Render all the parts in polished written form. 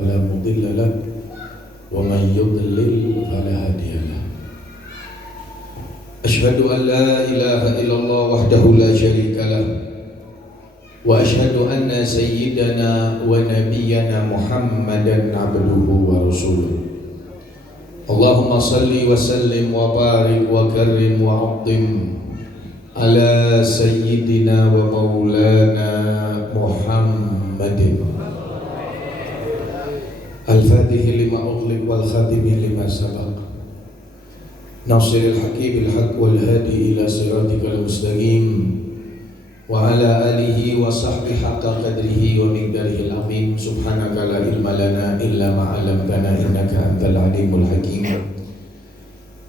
فلا مضل له ومن يضلل فلا هادي له. أشهد أن لا إله إلا الله وحده لا شريك له وأشهد أن سيدنا ونبينا محمدا عبده ورسوله. اللهم صل وسلم وبارك وكرم وعظم على سيدنا ومولانا محمد الفاتح لما أغلق والخاتم لما سبق ناصر الحق بالحق والهادي إلى صراطك المستقيم وعلى آله وصحبه حق قدره ومقداره العظيم. سبحانك لا علم لنا إلا ما علمتنا إنك أنت العليم الحكيم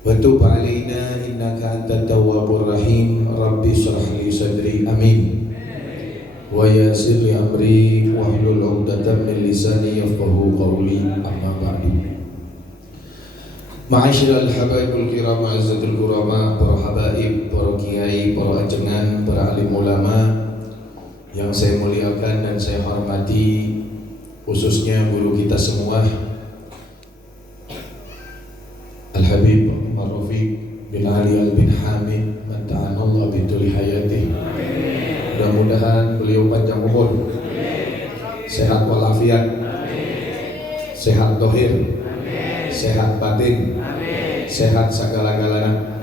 وتب علينا إنك أنت التواب الرحيم. ربي اشرح لي صدري آمين ويسر لي أمري واحلل عقدة من لساني يفقهوا قولي. أما بعد. Ma'asyiral habaibul kiram, ma'azzatul kurama, para habaib, para kiai, para ajengan, para alim ulama yang saya muliakan dan saya hormati, khususnya guru kita semua Al-Habib Umar Rafiq bin Ali bin Hamid, mata'anallah bituli hayatih. Mudah-mudahan beliau panjang umur, sehat walafiat, sehat dohir, sehat batin, sehat segala-galanya.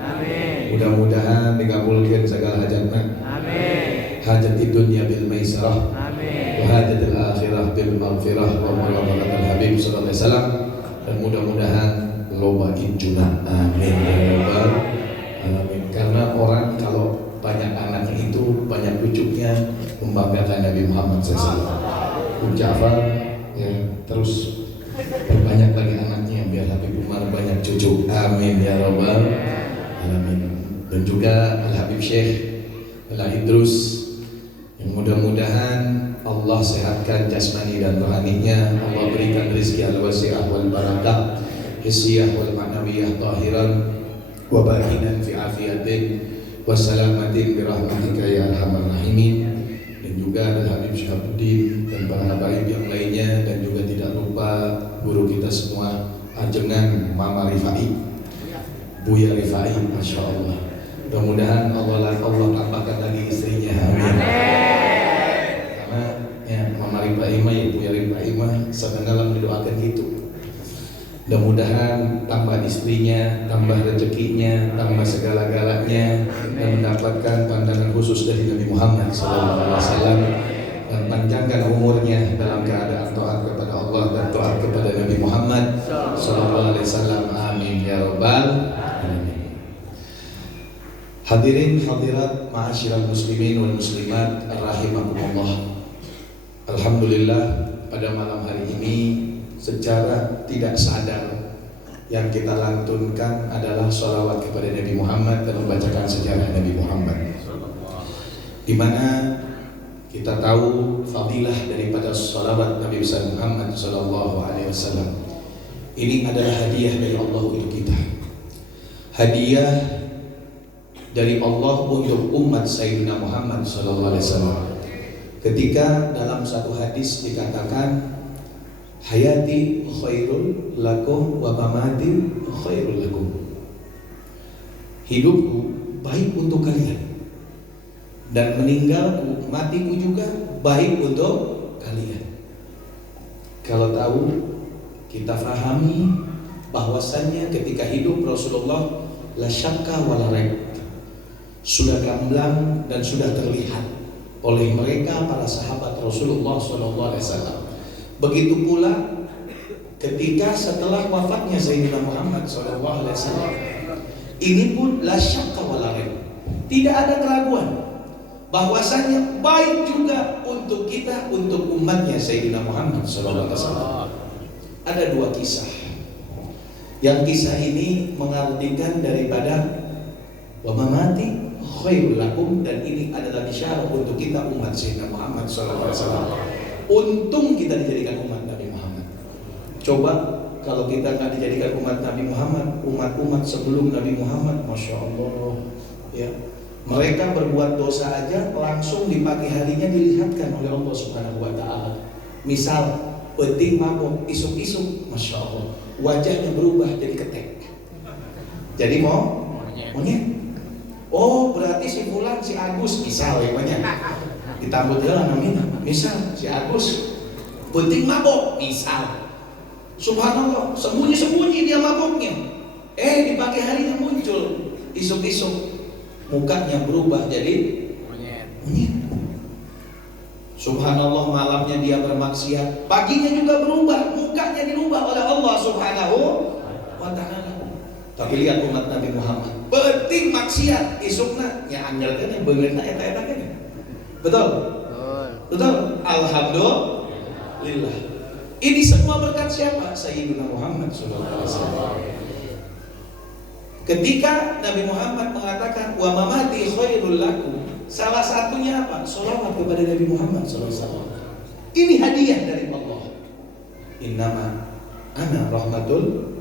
Mudah-mudahan dikabulkan segala hajatnya. Hajat di dunia bil maisarah, wa hajat al akhirah bil maghfirah, wa murabaqatul habib sallallahu alaihi wasallam. Dan mudah-mudahan loba injuna. Amin ya rabbal alamin. Karena orang kalau banyak anaknya itu banyak cucunya, membanggakan Nabi Muhammad SAW. Ja'far ya, terus berbanyak lagi anaknya biar Habib Umar banyak cucu. Amin ya rabbal alamin. Dan juga Al-Habib Syekh Al-Idrus, yang mudah-mudahan Allah sehatkan jasmani dan rohaninya. Allah berikan rezeki al-wasi'ah wal barakah, hissiyah wal ma'nawiyah tahiran wa batinan fi afiyatin wassalamatin birahmatika ya arhamar rahimin. Dan juga Al-Habib Syahabuddin dan para habaib yang lainnya, dan juga tidak lupa guru kita semua ajengan Mama Rifai, Buya Rifai, Masya Allah. Mudah-mudahan Allah tambahkan lagi istrinya. Amin. Karena ya, Mama Rifai mah ya Buya Rifai mah sebenarnya mendoakan gitu. Mudah-mudahan tambah istrinya, tambah rezekinya, tambah segala-galanya, dan mendapatkan pandangan khusus dari Nabi Muhammad SAW, dan panjangkan umurnya dalam keadaan taat kepada Allah dan taat kepada Nabi Muhammad SAW. Amin ya rabbal alamin. Hadirin hadirat, ma'asyiral muslimin wal muslimat rahimakumullah. Alhamdulillah, pada malam hari ini secara tidak sadar yang kita lantunkan adalah sholawat kepada Nabi Muhammad dan membacakan sejarah Nabi Muhammad, di mana kita tahu fadilah daripada sholawat Nabi besar Muhammad Sallallahu Alaihi Wasallam. Ini adalah hadiah dari Allah untuk kita, hadiah dari Allah untuk umat Sayyidina Muhammad Sallallahu Alaihi Wasallam. Ketika dalam satu hadis dikatakan, hayati khairul lakum wa mamati khairul lakum. Hidupku baik untuk kalian, dan meninggalku, matiku juga baik untuk kalian. Kalau tahu, kita fahami bahwasannya ketika hidup Rasulullah la syakka wa la raib, sudah gamblang dan sudah terlihat oleh mereka para sahabat Rasulullah SAW. Begitu pula ketika setelah wafatnya Sayyidina Muhammad SAW, ini pun la syakka wa la raib, tidak ada keraguan bahwasanya baik juga untuk kita, untuk umatnya Sayyidina Muhammad SAW. Ada dua kisah, yang kisah ini mengartikan daripada wa mamati khairul lakum, dan ini adalah isyarat untuk kita umat Sayyidina Muhammad SAW. Untung kita dijadikan umat Nabi Muhammad. Coba kalau kita nggak dijadikan umat Nabi Muhammad, umat-umat sebelum Nabi Muhammad, Masya Allah ya, mereka berbuat dosa aja langsung di pagi harinya dilihatkan oleh Allah Subhanahu Wa Taala. Misal penting mabok, isuk-isuk, masya Allah, wajahnya berubah jadi ketek. Jadi monyet. Oh berarti si Fulan, si Agus, misal ya banyak. Ditambut jalan namanya, misal si Agus, penting mabok, misal. Subhanallah, sembunyi-sembunyi dia maboknya. Di pagi harinya muncul, isuk-isuk mukanya berubah jadi monyet. Subhanallah, malamnya dia bermaksiat, paginya juga berubah, mukanya dirubah oleh Allah Subhanahu wa ta'ala. Tapi lihat umat Nabi Muhammad, penting maksiat, isukna nya anggarkeun yang beungeunna eta-eta kan. Betul? Betul. Alhamdulillah. Ini semua berkat siapa? Sayyidina Muhammad sallallahu alaihi wasallam. Ketika Nabi Muhammad mengatakan wa mamati khairul lakum, salah satunya apa? Sholawat kepada Nabi Muhammad SAW. Ini hadiah dari Allah. Innama ana rahmatul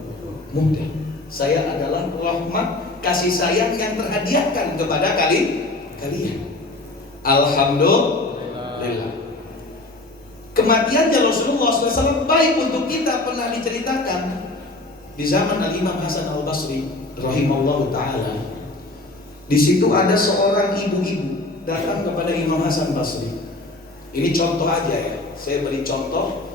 muhdah. Saya adalah rahmat, kasih sayang yang terhadiahkan kepada kalian. Alhamdulillah. Kematiannya Rasulullah SAW baik untuk kita pernah diceritakan di zaman Al-Imam Hasan Al-Basri rahimahullah ta'ala. Di situ ada seorang ibu-ibu datang kepada Imam Hasan Basri. Ini contoh aja ya, saya beri contoh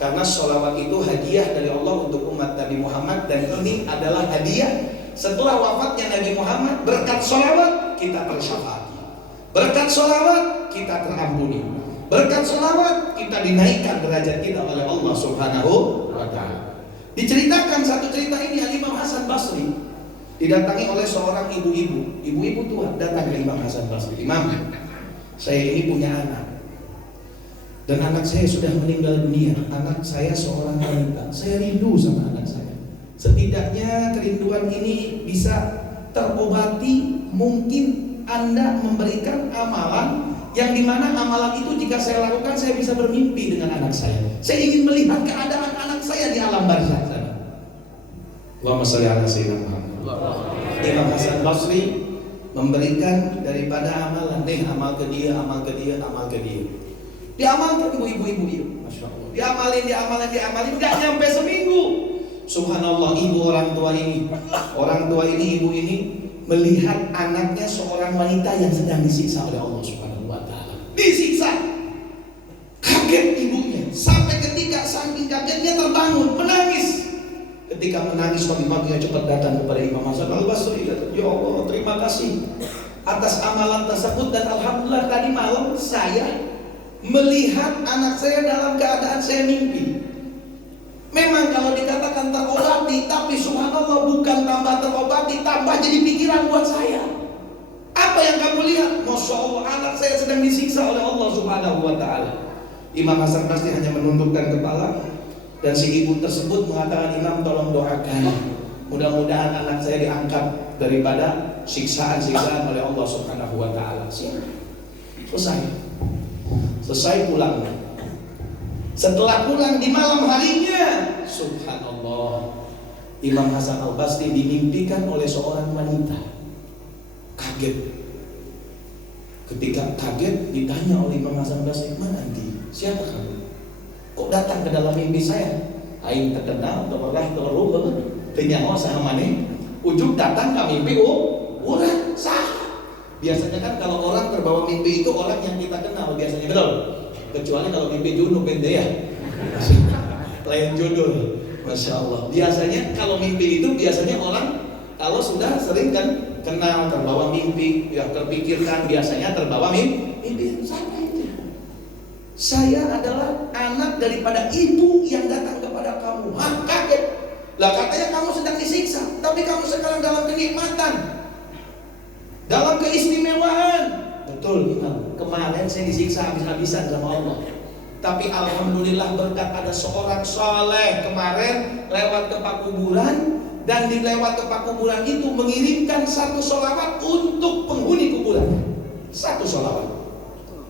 karena sholawat itu hadiah dari Allah untuk umat Nabi Muhammad, dan ini adalah hadiah setelah wafatnya Nabi Muhammad. Berkat sholawat kita tersyafaati, berkat sholawat kita terampuni, berkat sholawat kita dinaikkan derajat kita oleh Allah Subhanahu wa ta'ala. Diceritakan satu cerita ini, Imam Hasan Basri didatangi oleh seorang ibu-ibu tua datang ke Imam Hasan Basri. Imam, saya ini punya anak, dan anak saya sudah meninggal dunia. Anak saya seorang wanita, saya rindu sama anak saya. Setidaknya kerinduan ini bisa terobati. Mungkin Anda memberikan amalan yang dimana amalan itu jika saya lakukan saya bisa bermimpi dengan anak saya. Saya ingin melihat keadaan anak saya di alam barzakh sana. Allahumma shalli ala sayyidina Muhammad. Imam Hasan Basri memberikan daripada amalan, amal ke dia, amal ke dia, amal ke dia. Diamalkan ibu-ibu itu, masya Allah. Diamalin, nggak nyampe seminggu. Subhanallah, ibu orang tua ini, ibu ini melihat anaknya seorang wanita yang sedang disiksa oleh Allah Subhanahu wa ta'ala. Disiksa. Kaget ibunya, sampai ketika saking kagetnya terbangun, menangis. Ketika menangis pagi-paginya cepat datang kepada Imam Hasan Al-Basri. Ya Allah, terima kasih atas amalan tersebut, dan alhamdulillah tadi malam saya melihat anak saya dalam keadaan saya mimpi. Memang kalau dikatakan terobati, tapi subhanallah bukan tambah terobati, tambah jadi pikiran buat saya. Apa yang kamu lihat? Masya Allah, anak saya sedang disiksa oleh Allah Subhanahu wa ta'ala. Imam Hasan Basri hanya menundukkan kepala, dan si ibu tersebut mengatakan, Imam tolong doakan, mudah-mudahan anak saya diangkat daripada siksaan-siksaan oleh Allah Subhanahu wa ta'ala. Selesai pulang. Setelah pulang di malam harinya, subhanallah, Imam Hasan Al-Basri dimimpikan oleh seorang wanita. Kaget. Ketika kaget ditanya oleh Imam Hasan Al-Basri, "Mana anti? Siapa kamu? Kok datang ke dalam mimpi saya?" Aing terkenal, terlalu ternyawa sama maneh. Ujung datang ke mimpi, orang sah. Biasanya kan kalau orang terbawa mimpi itu orang yang kita kenal biasanya, betul? Kecuali kalau mimpi junub ente ya. Lain judul. Masya Allah. Biasanya kalau mimpi itu biasanya orang kalau sudah sering kan kenal, terbawa mimpi, yang terpikirkan biasanya terbawa mimpi. Sama itu. Saya adalah anak daripada ibu yang datang kepada kamu. Kaget. Lah katanya kamu sedang disiksa, tapi kamu sekarang dalam kenikmatan, dalam keistimewaan. Betul, Imam. Kemarin saya disiksa habis-habisan sama Allah. Tapi alhamdulillah berkat ada seorang soleh kemarin lewat ke pakuburan, dan di lewat ke pakuburan itu mengirimkan satu sholawat untuk penghuni kuburan. Satu sholawat.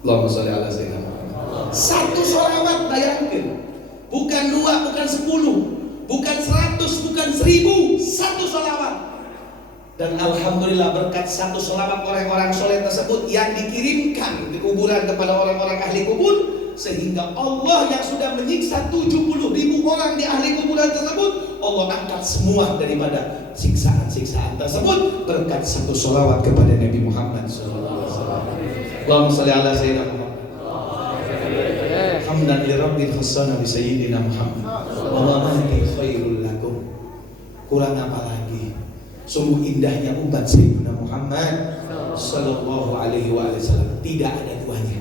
Allahumma sholli ala sayyidina Muhammad. Satu sholawat, bayangkan. Bukan 2, bukan 10, bukan 100, bukan 1000. Satu sholawat. Dan alhamdulillah berkat satu sholawat orang-orang soleh tersebut yang dikirimkan di kuburan kepada orang-orang ahli kubur, sehingga Allah yang sudah menyiksa 70.000 orang di ahli kuburan tersebut, Allah angkat semua daripada siksaan-siksaan tersebut berkat satu sholawat kepada Nabi Muhammad sallallahu alaihi wasallam. Allahumma shalli ala sayyidina Muhammad. Hamdan li rabbil khassana bi sayyidina Muhammad. Wa ma khairul lakum. Kurang apa lagi? Sungguh indahnya umat Sayyidina Muhammad sallallahu alaihi wasallam. Tidak ada duanya.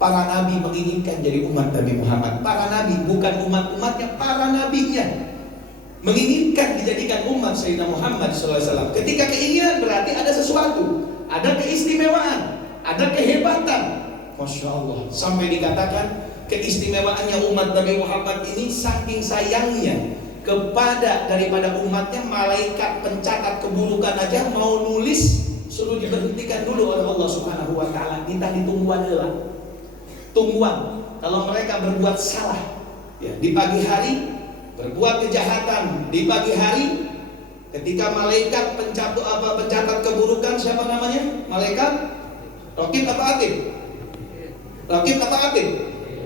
Para nabi menginginkan jadi umat Nabi Muhammad. Para nabi, bukan umat-umatnya, para nabinya menginginkan dijadikan umat Sayyidina Muhammad sallallahu alaihi wasallam. Ketika keinginan berarti ada sesuatu, ada keistimewaan, ada kehebatan. Masya Allah. Sampai dikatakan keistimewaannya umat Nabi Muhammad ini saking sayangnya kepada daripada umatnya, malaikat pencatat keburukan aja mau nulis suruh diberhentikan dulu oleh Allah Subhanahu wa taala, minta ditungguan heula. Tungguan kalau mereka berbuat salah ya, di pagi hari berbuat kejahatan di pagi hari, ketika malaikat pencatat keburukan, siapa namanya? Malaikat Raqib apa Atid? Raqib apa Atid?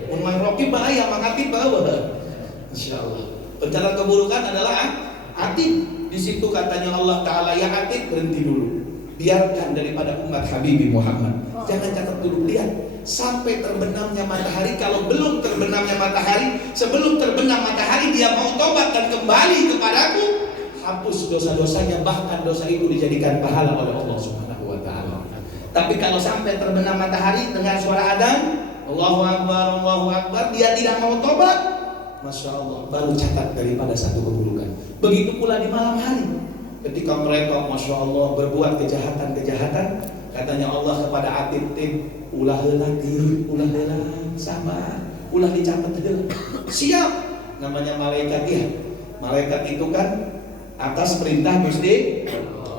Umay Raqib bahaya, Atid bawah. Insyaallah. Pencatat keburukan adalah Atid. Di situ katanya Allah Ta'ala, ya Atid, berhenti dulu. Biarkan daripada umat Habibi Muhammad. Jangan catat dulu, lihat sampai terbenamnya matahari. Kalau belum terbenamnya matahari, sebelum terbenam matahari dia mau tobat dan kembali kepadaku, hapus dosa-dosanya, bahkan dosa itu dijadikan pahala oleh Allah Subhanahu wa taala. Tapi kalau sampai terbenam matahari dengan suara adzan, Allahu Akbar, Allahu Akbar, dia tidak mau tobat, Masya Allah, baru catat daripada satu keburukan. Begitu pula di malam hari, ketika mereka Masya Allah berbuat kejahatan-kejahatan, katanya Allah kepada Atid, ulah heula, ulah heula, sabar, ulah dicatat heula. Siap, namanya malaikat ya. Malaikat itu kan atas perintah Gusti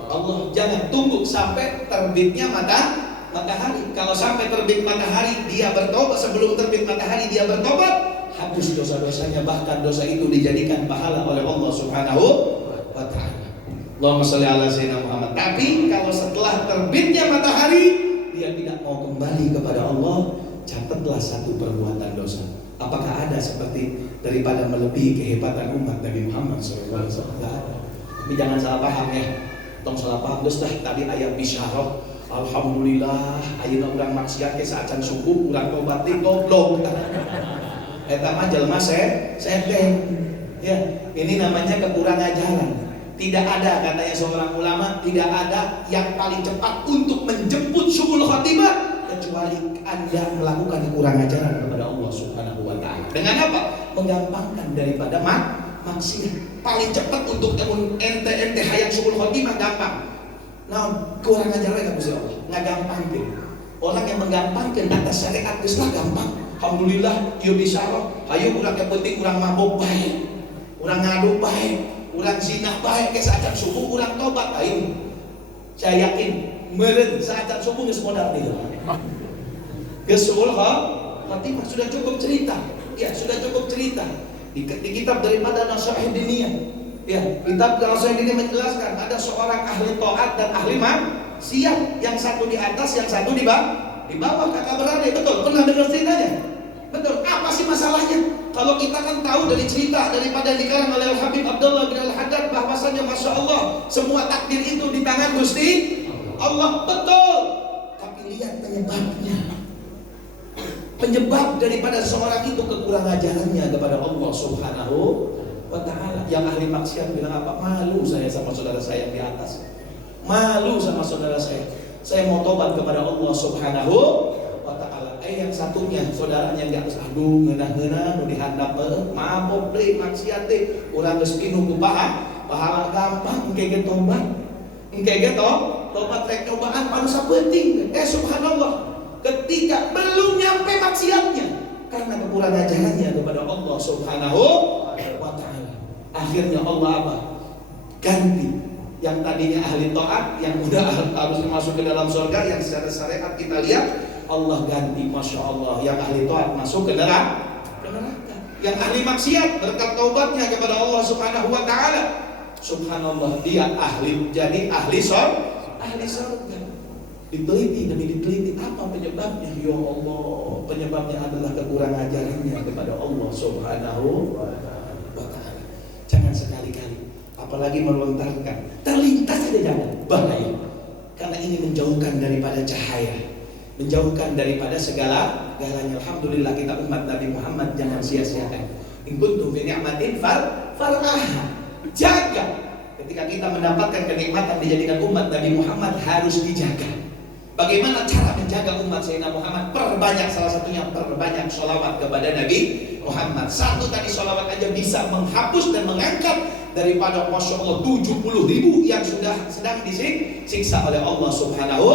Allah. Jangan tunggu sampai terbitnya matahari. Kalau sampai terbit matahari dia bertobat, sebelum terbit matahari dia bertobat, hapus dosa-dosanya, bahkan dosa itu dijadikan pahala oleh Allah Subhanahu wa taala. Allahumma shalli ala sayyidina Muhammad. Tapi kalau setelah terbitnya matahari dia tidak mau kembali kepada Allah, catatlah satu perbuatan dosa. Apakah ada seperti daripada melebihi kehebatan umat Nabi Muhammad sallallahu alaihi wasallam? Tidak ada. Tapi jangan salah paham ya. Tong salah paham terus dah tadi ayat bisyarah. Alhamdulillah ayeuna urang maksiat ke saacan suku, urang tobat teh goblok. Eta mah jelema sedeng. Ya, ini namanya kekurangan ajaran. Tidak ada, katanya seorang ulama, tidak ada yang paling cepat untuk menjemput syu'ul khatimah kecuali Anda melakukan kekurangan ajaran kepada Allah Subhanahu wa taala. Dengan apa? Menggampangkan daripada maksiat. Paling cepat untuk ente hayang syu'ul khatimah gampang. Nah, kurang ajaran ka Gusti Allah, ngagampangkeun. Orang yang menggampangkan atas syariat geus lah gampang. Alhamdulillah, ieu bisyarah, hayu urang yang penting urang mabok bae. Urang ngadu bae, urang zinah bae ke saat subuh urang tobat aing. Saya yakin meureun saat subuh geus modal deui. Geus khatimah sudah cukup cerita. Ya, sudah cukup cerita. Di kitab daripada Nasihat Diniyah. Ya, kitab Nasihat Diniyah menjelaskan ada seorang ahli taat dan ahli maksiat, yang satu di atas, yang satu di bawah kakak beradik. Betul, pernah dengar ceritanya? Betul, apa sih masalahnya? Kalau kita kan tahu dari cerita daripada yang dikarang oleh Al-Habib Abdullah bin Al-Haddad bahwasanya Masya Allah semua takdir itu di tangan Gusti Allah. Betul, tapi lihat penyebabnya. Penyebab daripada seorang itu kekurangan ajarannya kepada Allah Subhanahu wa ta'ala. Yang ahli maksiat bilang apa? Malu saya sama saudara saya di atas, malu sama saudara saya mau tobat kepada Allah Subhanahu wa ta'ala. Yang satunya saudaranya di atas, aduh ngeunah-ngeunah nu dihandap mabok deui maksiat teh, urang geus pinuh ku pahala gampang engke ge tobat. Engke ge tobat rek cobaan panu sapenting. Subhanallah, ketika belum nyampe maksiatnya karena kekurangan ajarannya kepada Allah Subhanahu wa ta'ala, akhirnya Allah apa? Ganti. Yang tadinya ahli taat, yang udah harus masuk ke dalam surga, yang secara syariat kita lihat, Allah ganti, Masya Allah, yang ahli taat masuk ke neraka. Yang ahli maksiat berkat taubatnya kepada Allah Subhanahu wa ta'ala, subhanallah, dia jadi ahli surga. Diteliti demi diteliti, apa penyebabnya? Ya Allah, penyebabnya adalah kekurang ajarannya kepada Allah Subhanahu wa Ta'ala. Jangan sekali-kali, apalagi melontarkan, terlintas saja jangan, bahaya. Karena ini menjauhkan daripada cahaya, menjauhkan daripada segala-galanya. Alhamdulillah kita umat Nabi Muhammad, jangan sia-siakan. In kuntum fi ni'matin far'aha. Jaga. Ketika kita mendapatkan kenikmatan dijadikan umat Nabi Muhammad, harus dijaga. Bagaimana cara menjaga umat Sayyidina Muhammad? Perbanyak, salah satunya perbanyak sholawat kepada Nabi Muhammad. Satu tadi sholawat aja bisa menghapus dan mengangkat daripada Masya Allah 70.000 yang sudah sedang disiksa oleh Allah Subhanahu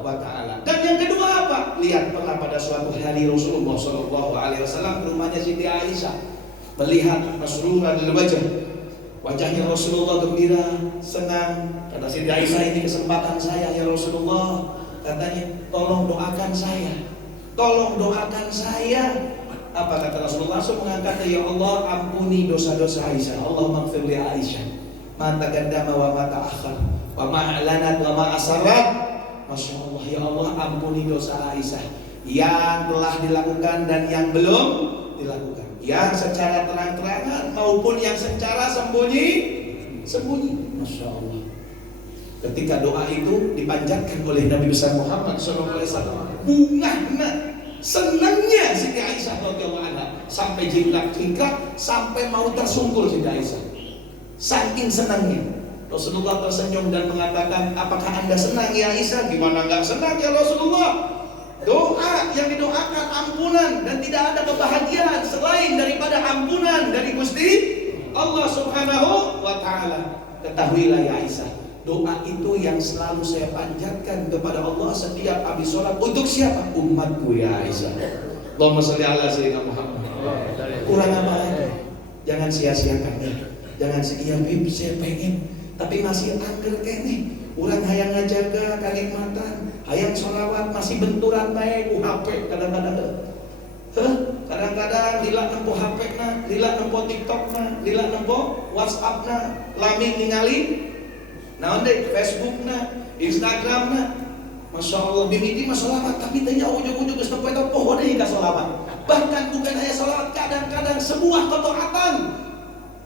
wa Ta'ala. Dan yang kedua apa? Lihat, pernah pada suatu hari Rasulullah SAW ke rumahnya Siti Aisyah, melihat masruran di wajahnya Rasulullah gembira, senang. Kata Siti Aisyah, ini kesempatan saya ya Rasulullah. Katanya, tolong doakan saya, tolong doakan saya. Apa kata Rasulullah? Langsung mengangkat, ya Allah ampuni dosa-dosa Aisyah. Allah maghfir li Aisyah ma taqaddama wa ma ta'akhkhar wa ma a'lanat wa ma asarrat. Masya Allah, ya Allah ampuni dosa Aisyah yang telah dilakukan dan yang belum dilakukan, yang secara terang-terangan maupun yang secara sembunyi. Masya Allah. Ketika doa itu dipanjatkan oleh Nabi besar Muhammad SAW, bungahnya, senangnya Siti Aisyah radhiyallahu anha sampai jingkrak-jingkrak, sampai mau tersungkur Siti Aisyah. Saking senangnya. Rasulullah tersenyum dan mengatakan, apakah anda senang ya Aisyah? Gimana enggak senang ya Rasulullah? Doa yang didoakan ampunan, dan tidak ada kebahagiaan selain daripada ampunan dari Gusti Allah Subhanahu wa Ta'ala. Ketahuilah ya Aisyah, doa itu yang selalu saya panjatkan kepada Allah setiap habis sholat. Untuk siapa? Umatku ya Aisyah. Allahumma sholli ala sayyidina Muhammad. Kurang apa lagi? Jangan sia-siakan ya. Jangan iya bib, saya pengen, tapi masih angker kene. Urang hayang ngajaga kanikmatan, hayang sholawat masih benturan baik HP kadang-kadang. Kadang-kadang lila nempo HP na, lila nempo TikTok na, lila nempo WhatsApp na, lami ningali naon deh, Facebook na, Instagram na. Masya Allah, bimiti mah sholawat, tapi tanya ujung-ujung geus nempo eta poho deui ka sholawat. Bahkan bukan hanya sholawat, kadang-kadang sebuah ketaatan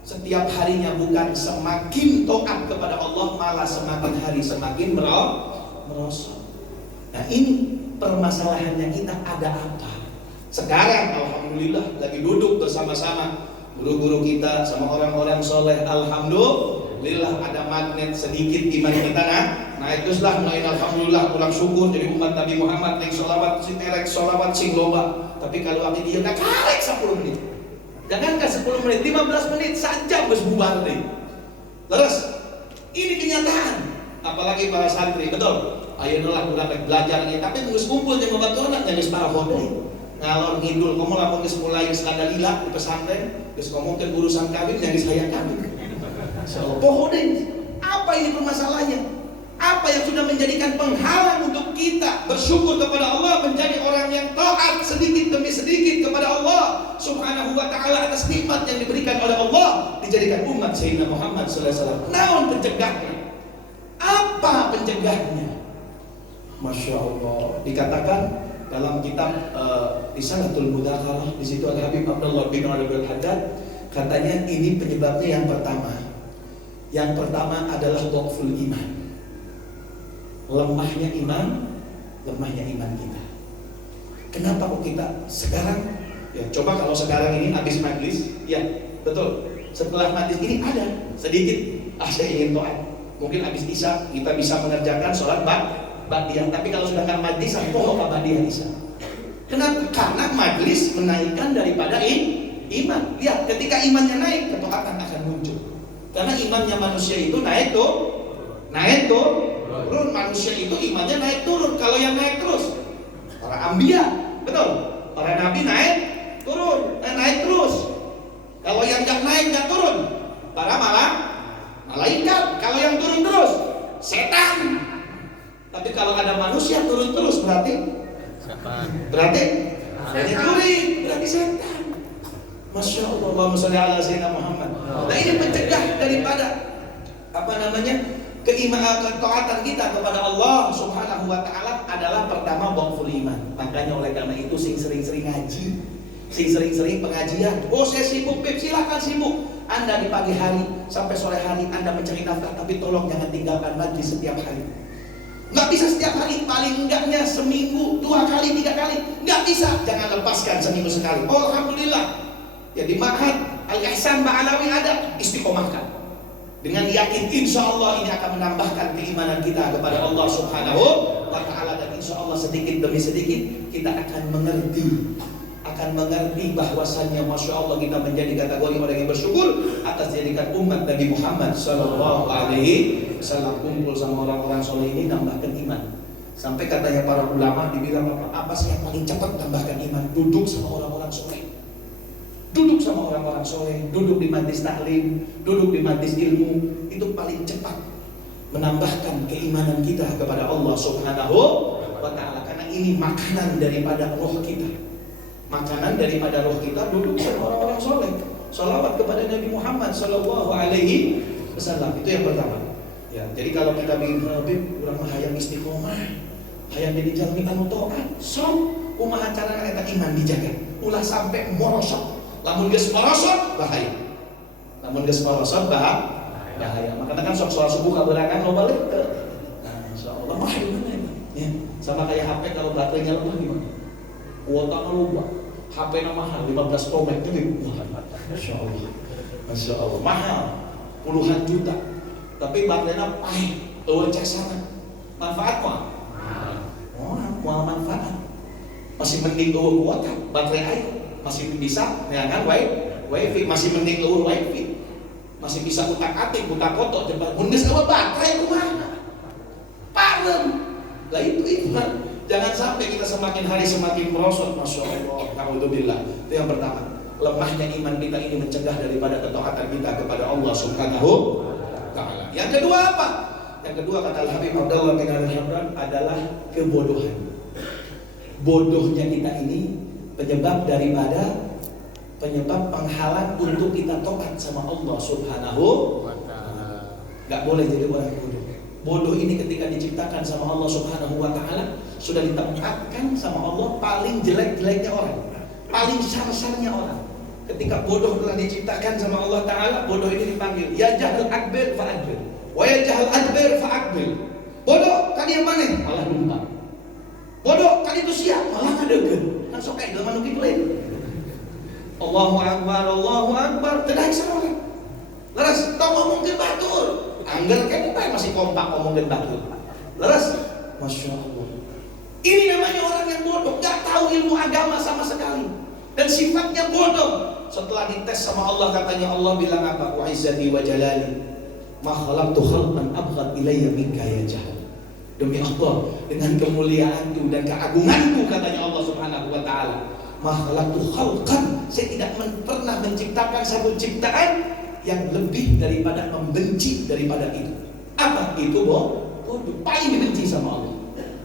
setiap harinya bukan semakin taat kepada Allah, malah semakin hari semakin merosot. Nah ini permasalahannya, kita ada apa? Sekarang alhamdulillah lagi duduk bersama-sama guru-guru kita sama orang-orang soleh. Alhamdulillah ada magnet sedikit iman kita naik terus lah, mulai alhamdulillah kurang syukur jadi umat Nabi Muhammad yang sholawat sing erek sholawat sing loba. Tapi kalau abdi dia tak karek 10 menit, jangankan 10 menit, 15 menit saja harus bubar deh. Terus ini kenyataan, apalagi para santri, betul. Ayo lah udah belajar nih, tapi terus kumpul jeung babaturan yang geus paraho deui. Ngalor ngidul, kamu lamun geus mulai skandalila di pesantren, geus ngomongkeun urusan kawin yang geus hayang kawin. Insyaallah poho deui. Apa ini permasalahannya? Apa yang sudah menjadikan penghalang untuk kita bersyukur kepada Allah, menjadi orang yang taat sedikit demi sedikit kepada Allah Subhanahu wa Ta'ala atas nikmat yang diberikan oleh Allah, dijadikan umat Sayyidina Muhammad sallallahu alaihi wasallam. Naon pencegahnya? Apa pencegahnya? Masya Allah, dikatakan dalam kitab Risalatul Mudzakarah, di situ ada Habib Abdullah bin Abdul Haddad, katanya ini penyebabnya yang pertama. Yang pertama adalah dhaful iman. Lemahnya iman kita. Kenapa kok kita sekarang ya, coba kalau sekarang ini habis majlis, ya betul, setelah majlis ini ada sedikit saya ingin doa. Mungkin habis isya kita bisa mengerjakan sholat ba'diyah, tapi kalau sudah kan majlis poho ka ba'diyah isya. Kenapa? Karena majlis menaikkan daripada iman. Lihat, ketika imannya naik, ketaatan akan muncul. Karena imannya manusia itu naik turun. Manusia itu imannya naik turun. Kalau yang naik terus para anbiya, betul, para nabi naik turun, naik terus. Kalau yang nggak turun, para malaikat. Kalau yang turun terus, setan. Tapi kalau ada manusia turun terus, berarti curi, berarti setan. Masya Allah, Allahumma sholli ala sayyidina Muhammad. Nah ini mencegah daripada ketaatan kita kepada Allah Subhanahu wa taala adalah pertama dhaful iman. Makanya oleh karena itu sering-sering ngaji, sering-sering pengajian. Oh saya sibuk, Beb, silakan sibuk. Anda di pagi hari sampai sore hari Anda mencari nafkah, tapi tolong jangan tinggalkan majlis setiap hari. Nggak bisa setiap hari, paling enggaknya seminggu 2 kali 3 kali. Nggak bisa, jangan lepaskan seminggu sekali. Oh alhamdulillah, ya di Ma'had Al-Ihsan Ba'alawi ada, istiqomahkan. Dengan yakin insya Allah ini akan menambahkan keimanan kita kepada Allah Subhanahu wa ta'ala. Dan insya Allah sedikit demi sedikit kita akan mengerti bahwasannya Masya Allah kita menjadi kategori orang yang bersyukur atas jadikan umat Nabi Muhammad Sallallahu Alaihi Wasallam. Kumpul sama orang-orang soleh ini nambahkan iman. Sampai katanya para ulama dibilang apa sih yang paling cepat tambahkan iman? Duduk sama orang-orang soleh. Duduk sama orang-orang soleh, duduk di majlis taklim, duduk di majlis ilmu, itu paling cepat menambahkan keimanan kita kepada Allah Subhanahu wa ta'ala. Karena ini makanan daripada roh kita. Makanan daripada roh kita duduk sama orang-orang soleh. Salawat kepada Nabi Muhammad Sallallahu Alaihi Wasallam. Itu yang pertama. Ya, jadi kalau kita bikin Habib, kurang hayang istiqomah, hayang jadi jalmi anu taat, so kumaha carana eta iman dijaga. Ulah sampai morosok. Lamun geus morosot bahaya. Lamun geus morosot bahaya. Makanya kan sok sholat subuh kaberangan lo balik ke. Nah, insyaallah mah gimana ya? Sama kayak HP kalau baterainya lemah gimana? Kuotanya lupa. HP na mahal 15 Pro Max gitu. Masyaallah. Masyaallah mahal. Puluhan juta. Tapi baterainya pahit, eueuh cek sana. Manfaat mah? Oh, moal manfaat. Masih mending eueuh kuota, baterai air. Masih bisa nyangan wifi, masih mending eueuh wifi. Masih bisa utak-atik, utak foto coba. Mun geus eueuh baterai kumaha? Parem. Lah itu kan. Jangan sampai kita semakin hari semakin merosot. Masya Allah. Alhamdulillah. Itu yang pertama. Lemahnya iman kita ini mencegah daripada ketaatan kita kepada Allah Subhanahu wa ta'ala. Yang kedua apa? Yang kedua kata Al-Habib Abdullah bin Al-Hamdan adalah kebodohan. Bodohnya kita ini penyebab penghalang untuk kita taat sama Allah Subhanahu wa ta'ala. Gak boleh jadi orang bodoh. Bodoh ini ketika diciptakan sama Allah Subhanahu wa ta'ala sudah ditempatkan sama Allah paling jelek-jeleknya orang, paling besar-besarnya orang. Ketika bodoh telah diciptakan sama Allah ta'ala, bodoh ini dipanggil ya jahal akbil fa'akbil wa ya jahal adbil fa'akbil. Bodoh kan yang mana? Malah lupa. Bodoh kan itu siap malah ngadeukeun. Kan sok aya manu kitu lain. Allahu akbar, tedah sareng. Leres tong ngomongkeun batur. Angger kan kita masih kompak ngomongkeun batur. Leres, Masya Allah. Ini namanya orang yang bodoh, enggak tahu ilmu agama sama sekali. Dan sifatnya bodoh. Setelah dites sama Allah katanya Allah bilang apa? Wa izzati wa jalali ma khalaqtu khalqan abghad ilayya minka ya jahal. Demi Allah, dengan kemuliaanku dan keagunganku katanya Allah Subhanahu wa ta'ala, makhlukku khalqan, saya tidak pernah menciptakan satu ciptaan yang lebih daripada membenci daripada itu. Apa itu? Bodoh, paling dibenci sama Allah.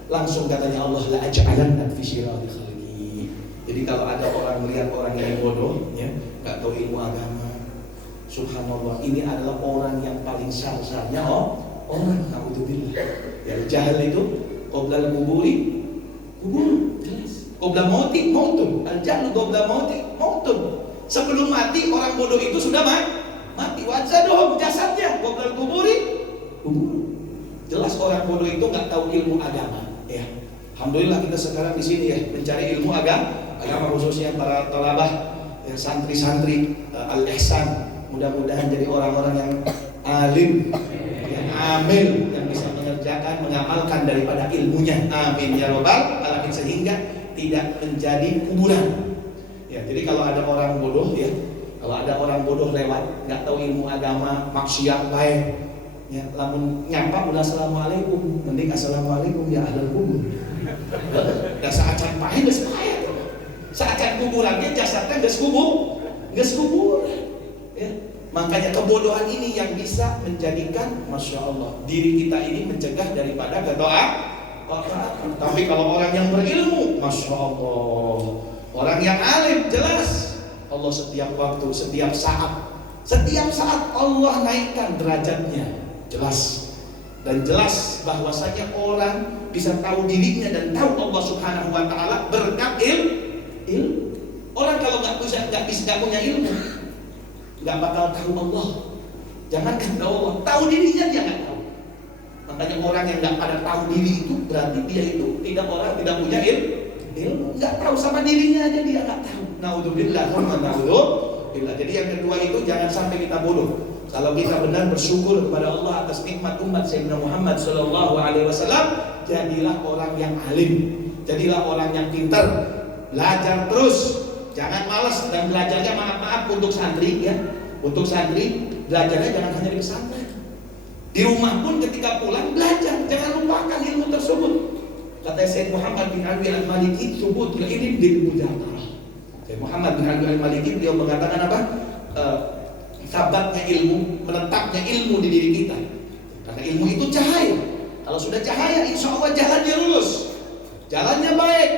Langsung katanya Allah la aj'alanna fi syirari khalqi. Jadi kalau ada orang melihat orang yang bodoh, ya, enggak tahu ilmu agama, subhanallah, ini adalah orang yang paling sar-sarnya orang, naudzubillah. Yang jahil itu qoblal kuburi kubur, jelas. Qobla mauti mautun, al jahlu qobla mauti mautun. Sebelum mati orang bodoh itu sudah mati. Wajadohum jasadnya qoblal kuburi kubur. Jelas orang bodoh itu nggak tahu ilmu agama. Ya, alhamdulillah kita sekarang di sini ya mencari ilmu agama khususnya para thalabah, ya, santri-santri Al-Ihsan. Mudah-mudahan jadi orang-orang yang alim, yang amil, yang bisa mengerjakan, mengamalkan daripada ilmunya. Amin ya rabbal alamin, sehingga tidak menjadi kuburan. Ya, jadi kalau ada orang bodoh, ya, kalau ada orang bodoh lewat, nggak tahu ilmu agama, maksiat baik, ya, lamun nyapa udah assalamualaikum, mending assalamualaikum ya ahlul kubur. Dan saacan pahe geus pahe. Saacan kuburannya jasadnya geus kubur. Ya. Makanya kebodohan ini yang bisa menjadikan, Masya Allah, diri kita ini mencegah daripada ketaatan. Tapi kalau orang yang berilmu, Masya Allah, orang yang alim, jelas Allah setiap waktu, setiap saat Allah naikkan derajatnya. Jelas Dan jelas bahwasanya orang bisa tahu dirinya dan tahu Allah Subhanahu wa taala berkat ilmu. Orang kalau nggak punya ilmu, nggak bakal tahu Allah. Jangankan tahu Allah, tahu dirinya dia nggak tahu. Makanya orang yang nggak pada tahu diri itu berarti dia itu tidak punya ilmu, nggak tahu sama dirinya aja dia nggak tahu. Naudzubillah, naudzubillah. Jadi yang kedua itu jangan sampai kita bodoh. Kalau kita benar bersyukur kepada Allah atas nikmat umat Sayyidina Muhammad Sallallahu Alaihi Wasallam, jadilah orang yang alim, jadilah orang yang pintar, belajar terus, jangan malas. Dan belajarnya maaf untuk santri ya, untuk santri belajarnya jangan hanya di pesantren. Di rumah pun ketika pulang belajar, jangan lupakan ilmu tersebut. Kata Sayyid Muhammad bin Ali al-Maliki, subutul ilmi bil mudzakarah. Sayyid Muhammad bin Ali al-Maliki beliau mengatakan apa? Sabatnya ilmu, menetapnya ilmu di diri kita. Karena ilmu itu cahaya. Kalau sudah cahaya, insya Allah jalannya lurus, jalannya baik,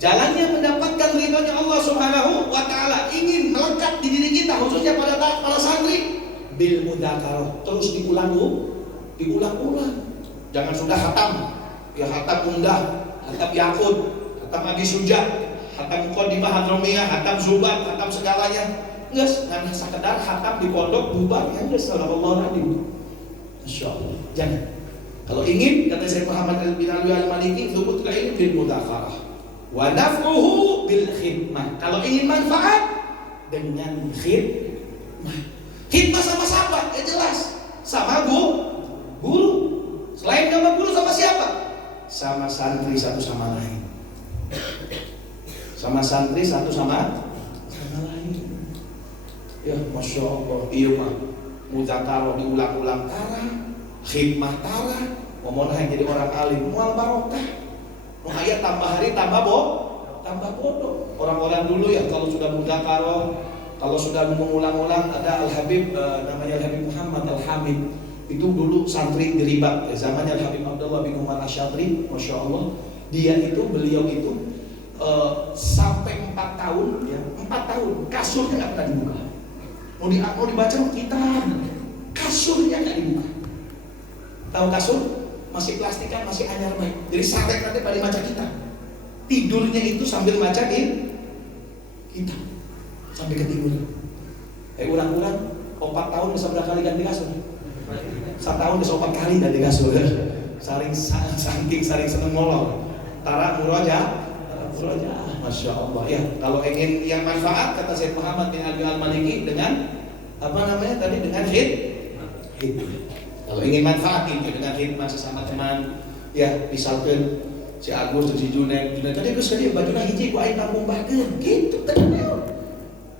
jalannya mendapatkan ridhonya Allah Subhanahu wa taala. Ingin melekat di diri kita, khususnya pada para santri, bil mudzakarah, terus diulang-ulang. Jangan sudah khatam, ya khatam Umdah, khatam Yaqut, khatam Abi Suja, khatam Muqaddimah Hadramiyah, khatam Zubat, khatam segalanya. Enggak, karena sekedar khatam di pondok bubar ya enggak, sallallahu alaihi. Masya Allah. Jangan. Kalau ingin, kata Syekh Muhammad bin Ali al-Maliki, thubutul ilmi bil mudzakarah wa naf'uhu bil khidmah. Kalau ingin manfaat dengan khidmah. Khidmah sama siapa? Ya jelas, sama guru. Selain sama guru sama siapa? Sama santri satu sama lain. Sama santri satu sama lain. Ya, Masya Allah, iya mah mudzakarah diulang-ulang tarah, khidmah tarah, ngomong yang jadi orang alim, mual barokah. Mau ayat tambah hari tambah bodoh. Orang-orang dulu ya kalau sudah mudzakarah, kalau sudah mengulang-ulang, ada Al-Habib namanya Al-Habib Muhammad Al-Hamid. Itu dulu santri di Ribat, zamannya Al-Habib Abdullah bin Umar Asyadri, Masya Allah. Beliau itu sampai 4 tahun ya, 4 tahun kasurnya nggak pernah dibuka. Mau dibaca kitab, kasurnya nggak dibuka. Tahu kasur? Masih plastikan, masih anyar baik. Jadi sampai nanti pada baca kitab. Tidurnya itu sambil bacain kitab sampai ketiduran. Ulang-ulang, 4 tahun bisa berapa kali ganti kasur? 1 tahun bisa 4 kali ganti kasur. Saking seneng molor. Tara muroja. Masya Allah ya. Kalau ingin yang manfaat, kata Syekh Muhammad bin Ali al-Maliki, dengan dengan khidmah. Kalau ingin manfaat itu dengan khidmah sesama teman ya, misalkan si Agus atau si Junaid tadi Gus tadi bajunya hiji ku aing kampung bageun gitu tenang.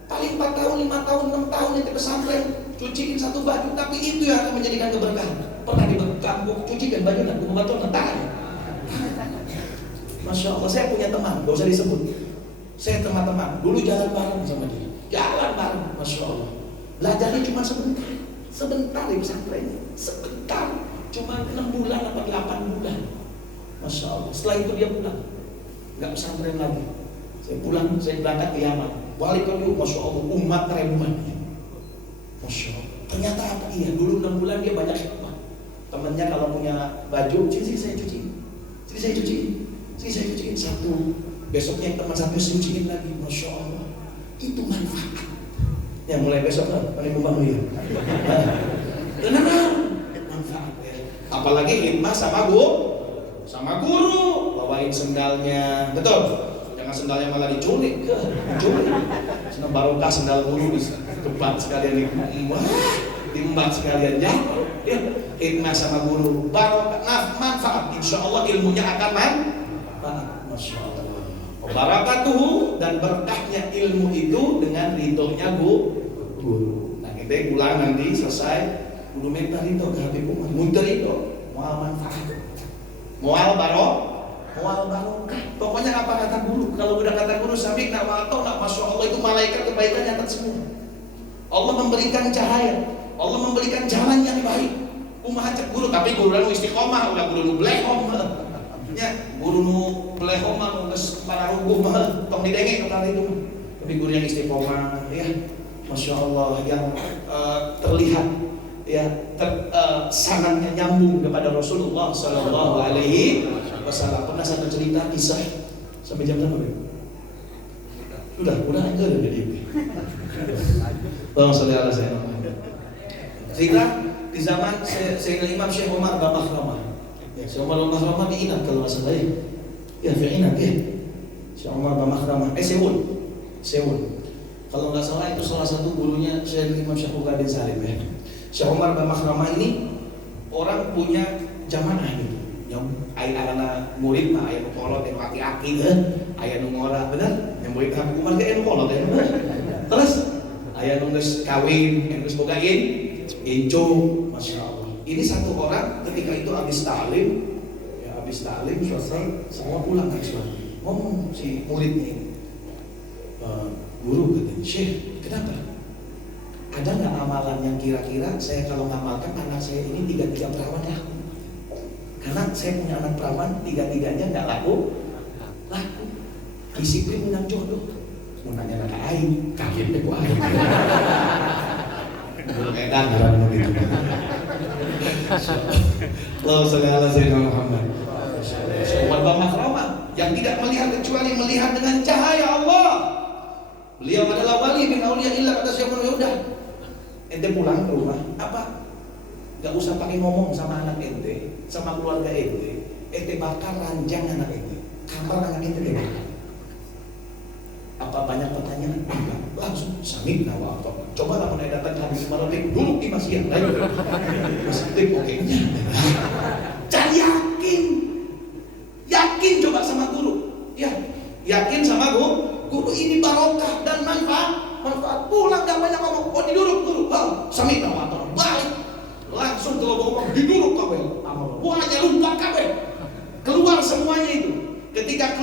Paling 4 tahun, 5 tahun, 6 tahun itu pesantren cuciin satu baju, tapi itu yang akan menjadikan keberkahan. Pernah di kampung cucikan bajunya ku batu nentang. Masya Allah, saya punya teman, gak usah disebut. Saya teman-teman, dulu jalan bareng sama dia. Jalan bareng, Masya Allah. Belajarnya cuma sebentar di pesantren. Sebentar, cuma 6 bulan atau 8 bulan. Masya Allah, setelah itu dia pulang. Gak pesantren lagi. Saya berangkat ke Yaman. Balik ke dulu, Masya Allah, umat ribuan. Masya Allah. Ternyata apa? Iya, dulu 6 bulan dia banyak hikmah. Temennya kalau punya baju, sini saya cuci. Saya cuciin satu, besoknya teman satu saya cuciin lagi. Masya Allah, itu manfaat. Ya mulai besok lah, paling bangun ya. Tenang, manfaat ya. Apalagi khidmah sama guru, bawain sendalnya, betul. Jangan sendalnya malah diculik, Senang barokah sendal guru ditempat sekalian diembat sekalian jatuh. Ya, khidmah sama guru, barokah, manfaat. Insya Allah ilmunya akan manfaat. Masya Allah. Barakatuhu, dan berkahnya ilmu itu dengan ridhonya guru. Nah kita pulang nanti selesai, kudu minta ridho ke Habib Umar. Muntah ridho, mual manfaat, mual barokah. Pokoknya apa kata guru? Kalau udah kata guru sambil nak atau nak, Masya Allah, itu malaikat kebaikan nyata semua. Allah memberikan cahaya, Allah memberikan jalan yang baik. Kumaha cek guru, tapi guru nu istiqomah, udah guru nu blehom. Ya, guru nu belehom mah geus pararuguh mah tong didenge kalau itu. Tapi guru yang istiqomah ya, Masya Allah, yang terlihat ya sanadnya nyambung kepada Rasulullah Sallallahu Alaihi Wasallam. Pernah satu cerita kisah sampai jam berapa? Udah enggak ada jadi. Allahumma sholli ala sayyidina. Cerita di zaman Sayyidina Imam Syekh Umar bin Makhramah. Ya, Syekh Umar bin Makhramah diingat kalau nggak salah ya. Ya, ingat ya. Syekh Umar bin Makhramah. Seun. Kalau nggak salah itu salah satu gurunya Syekh Imam Syafruq bin Salim ya. Syekh Umar bin Makhramah ini orang punya jamaah gitu. Yang ayah murid mah ayah kolot yang aki-aki ayah ngora benar. Yang murid Habib Umar ge kolot ya. Terus ayah geus kawin, yang geus bogain inco, masya Allah. Ini satu orang ketika itu habis ta'lim selesai semua pulang kan ngomong si muridnya ini, guru katanya, Syekh, kenapa? Ada nggak amalan yang kira-kira saya kalau ngamalkan anak saya ini 3 perawan laku? Karena saya punya anak perawan 3-3-nya nggak laku. Disiplin menang jodoh. Mau nanya anak aing, kaget deh gua aing. Edan ngaran begitu. Allahumma sholli ala sayyidina Muhammad. Umar bin Makhramah yang tidak melihat kecuali melihat dengan cahaya Allah. Beliau adalah wali min auliyaillah kata Syekh Muhammad. Udah, ente pulang ke rumah, apa? Gak usah pakai ngomong sama anak ente, sama keluarga ente bakar ranjang anak ente, kamar anak ente bakar. Apa banyak pertanyaan? Enggak, langsung samik nawa apa? Coba lah mulai datang habis marotik, duduk di masjid, masjid oke. Cari yakin coba sama guru, ya, yakin sama guru ini barokah dan manfaat pulang gak banyak ngomong, oh diduduk guru, samik nawa apa? Baik, langsung kalau ngomong diduduk kabel, buahnya lupa kabel, keluar semuanya itu, ketika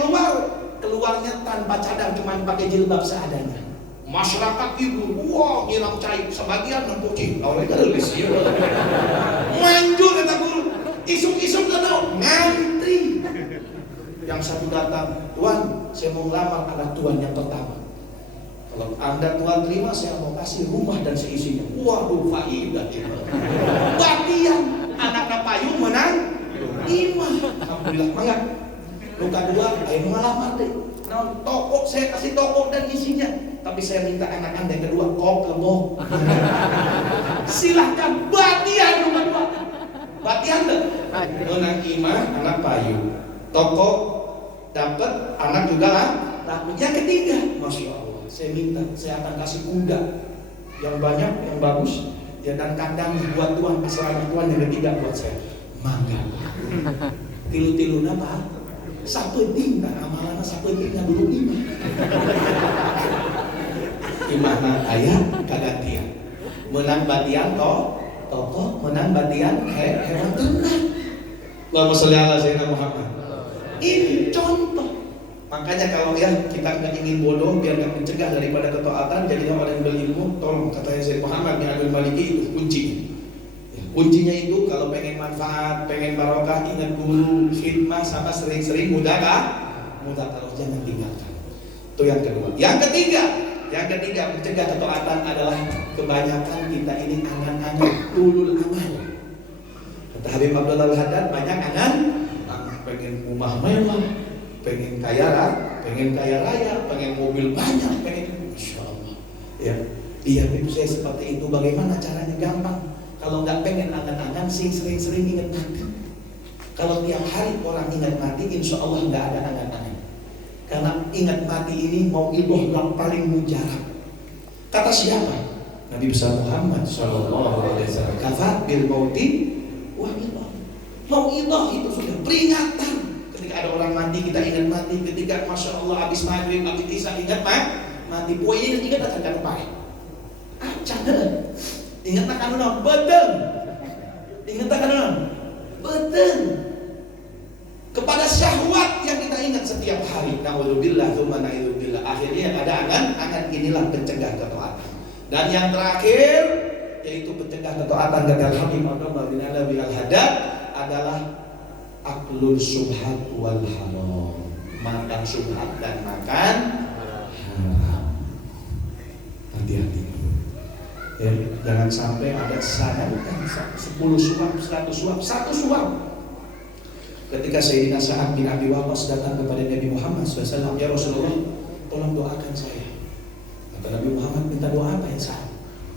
keluarnya tanpa cadar, cuma pakai jilbab seadanya. Masyarakat ibu, wah nyiram cair, sebagian nempukin. Awalnya kan lebih siap. Manjur kata guru, isuk-isuk kata ngantri. Yang satu datang, Tuan, saya mau ngelamar anak Tuan yang pertama. Kalau Anda Tuan terima, saya mau kasih rumah dan seisinya. Waduh, faidah itu. Batian, anaknya payung menang. Imah, alhamdulillah, mangga. Luka dua, ayo ngelamar deh. Nah, toko, saya kasih toko dan isinya. Tapi saya minta anak Anda yang kedua, kok lebok. Silahkan, batian rumah dua. Batian deh. Menang imah, anak payu. Toko, dapat, anak juga lah. Nah, yang ketiga, masya Allah. Saya minta, saya akan kasih kuda yang banyak, yang bagus. Ya, dan kandang buat Tuhan, asal anak Tuhan yang ketiga buat saya. Mangga. Tilu-tilu apa? Sapeting, amalan sapeting dulu imah. Imah ayah kagantian. Menang batian toko, menang batian hewan ternak. Allahumma sholli ala sayyidina Muhammad. Ini contoh. Makanya kalau ya kita nggak ingin bodoh biar nggak mencegah daripada ketaatan, jadilah orang yang berilmu. Tolong katanya Sayyid Muhammad bin Abdul Maliki itu kuncinya. Kuncinya itu kalau pengen manfaat, pengen barokah, ingat guru, khidmah, sama sering-sering mudah terus jangan tinggalkan. Itu yang kedua. Yang ketiga mencegah ketaatan adalah kebanyakan kita ini angan-angan ulul amal. Kata Habib Abdullah Al-Haddad, banyak angan, pengen rumah mewah, pengen kaya raya, pengen mobil banyak, pengen, Masya Allah. Ya, iya itu saya seperti itu. Bagaimana caranya? Gampang. Kalau nggak pengen angan-angan sih sering-sering ingat mati. Kalau tiap hari orang ingat mati, insya Allah nggak ada angan-angan. Karena ingat mati ini mau iboh yang paling mujarab. Kata siapa? Nabi besar Muhammad Sallallahu Alaihi Wasallam. Kafa bil mauti wa ilah. Mau ilah itu sudah peringatan. Ketika ada orang mati kita ingat mati. Ketika masya Allah habis maghrib, habis isya ingat mati. Poinnya ingat akan apa? Acan ingat tak kan betul. Ingat tak kan betul. Kepada syahwat yang kita ingat setiap hari. Na'udzubillah, tsumma na'udzubillah. Akhirnya yang ada angan inilah pencegah ketaatan. Dan yang terakhir yaitu pencegah ketaatan kata Habib Abdullah bin Al-Haddad adalah aklul subhat wal haram. Makan subhat dan makan haram. Hati-hati. Ya, jangan sampai ada sana 10 suap, 100 suap, 1 suap. Ketika Sayyidina Sa'ad bin Abi Waqqas datang kepada Nabi Muhammad SAW, ya Rasulullah, tolong doakan saya. Kata Nabi Muhammad, minta doa apa ya Sa'ad?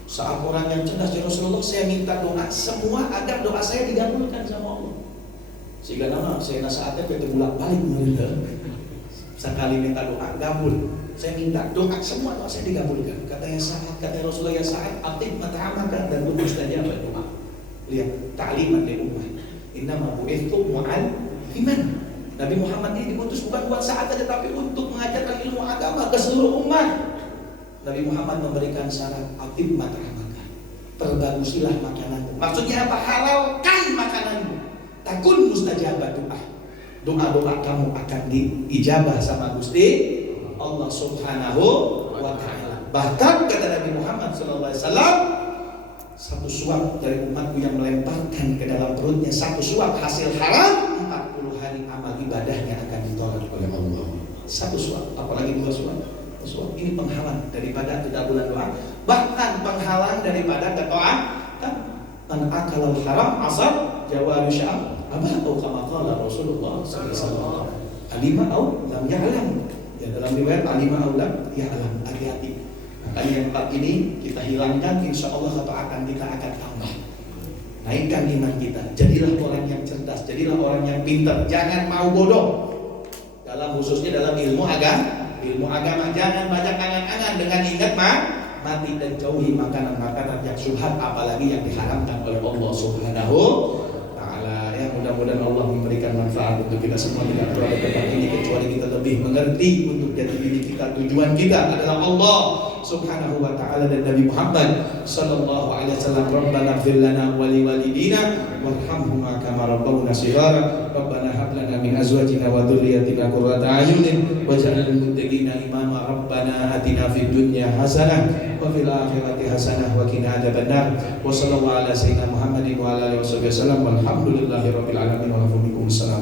Saat orang yang cerdas, ya Rasulullah, saya minta doa semua agar doa saya digabulkan sama Allah. Sehingga nama Sayyidina Sa'adnya bolak balik menurut sekali minta doa gabul. Saya minta doa semua doa saya digabulkan. Katanya Sa'ad, kata Rasulullah, ya Sa'ad, atib mata'amakan dan lulus saja doa. Lihat ta'liman di ummah. Innama bu'ithu mu'alliman. Nabi Muhammad ini diutus bukan buat Sa'ad saja, tapi untuk mengajarkan ilmu agama ke seluruh umat. Nabi Muhammad memberikan syarat atib mata'amakan. Perbagusilah makananmu. Maksudnya apa? Halalkan makananmu. Takun mustajabah doa. Doa-doa kamu akan diijabah sama Gusti Allah Subhanahu wa ta'ala. Bahkan kata Nabi Muhammad sallallahu alaihi wasallam, 1 suap dari umatku yang melemparkan ke dalam perutnya 1 suap hasil haram, 40 hari amal ibadahnya akan ditolak oleh Allah. 1 suap, apalagi 2 suap. Suap ini penghalang daripada kedabulan doa, bahkan penghalang daripada ketaatan. Man akalal haram asal jawari syam abah kama qala Rasulullah sallallahu alaihi wasallam. Alima au lam ya'lam. Ya, dalam riwayat alima au lam ya'lam. Hati-hati. Makanya yang 4 ini kita hilangkan, insya Allah ketaatan kita akan tambah. Naikkan iman kita. Jadilah orang yang cerdas, jadilah orang yang pintar. Jangan mau bodoh. Dalam khususnya dalam ilmu agama, jangan banyak angan-angan dengan ingat mati dan jauhi makanan-makanan yang syubhat, apalagi yang diharamkan oleh Allah Subhanahu ta'ala. Ya, mudah-mudahan Allah memberikan manfaat untuk kita semua. Tidak perlu tempat ini kecuali kita lebih mengerti untuk jadi diri kita. Tujuan kita adalah Allah Subhanahu wa ta'ala dan Nabi Muhammad sallallahu alaihi wasallam. Rabbana ighfir lana wa liwalidina warhamhuma kama rabbawna shighara. Rabbana hab lana min azwajina wa dhurriyyatina qurrata a'yunin waj'alna lil muttaqina imama. Rabbana atina fid dunya hasanah wa fil akhirati hasanah wa qina adzabannar. Wa sallallahu ala sayyidina Muhammadin wa ala alihi wasallam. Walhamdulillahirabbil alamin. Wa assalamu